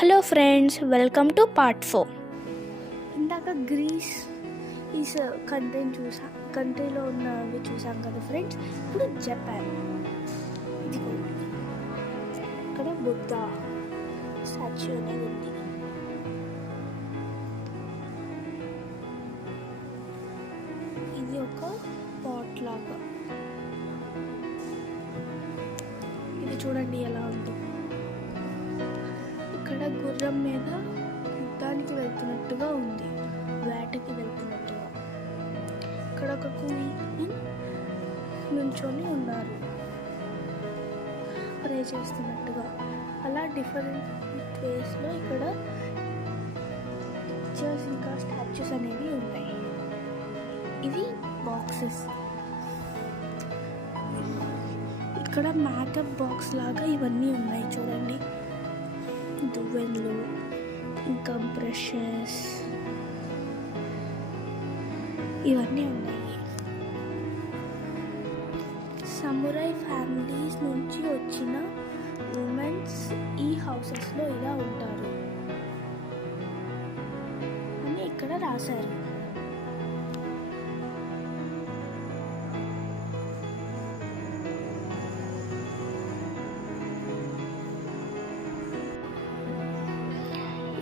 Hello friends, welcome to part 4. ఇందాక grace is కంట్రీలో ఉన్నవి చూసాం కదా ఫ్రెండ్స్. ఇప్పుడు జపాన్. ఇదిగో ఇక్కడ బుద్ధ స్టాచ్యూ అనేది ఉంది. ఇది ఒక పాట్ లాగా. ఇది చూడండి ఎలా ఉందో. ఇక్కడ గుర్రం మీద యుద్ధానికి వెళ్తున్నట్టుగా ఉంది, వేటకి వెళ్తున్నట్టుగా. ఇక్కడ ఒక క్వీన్ నుంచొని ఉన్నారు ప్రే చేస్తున్నట్టుగా. అలా డిఫరెంట్ వేస్లో ఇక్కడ పిక్చర్స్ ఇంకా స్టాచ్యూస్ అనేవి ఉన్నాయి. ఇవి బాక్సెస్. ఇక్కడ మ్యాకప్ బాక్స్ లాగా ఇవన్నీ ఉన్నాయి చూడండి. దువ్వెనలు, ఇంకా బ్రషెస్, ఇవన్నీ ఉన్నాయి. సమురై ఫ్యామిలీస్ నుంచి వచ్చిన ఉమెన్స్ ఈ హౌసెస్లో ఇలా ఉంటారు అని ఇక్కడ రాశారు.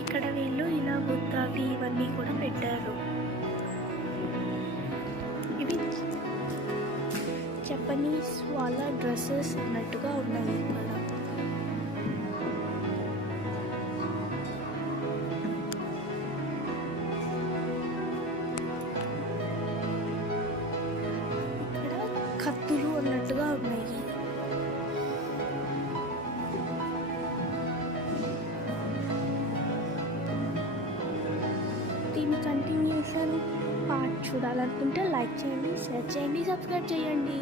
ఇక్కడ వీళ్ళు ఇలా బుద్ధవి ఇవన్నీ కూడా పెట్టారు. ఇవి జపనీస్ వాళ్ళ డ్రెస్సెస్ ఉన్నట్టుగా ఉన్నాయి. ఇక్కడ కత్తులు ఉన్నట్టుగా ఉన్నాయి. దీని కంటిన్యూషన్ పార్ట్ చూడాలనుకుంటే లైక్ చేయండి, షేర్ చేయండి, సబ్స్క్రైబ్ చేయండి.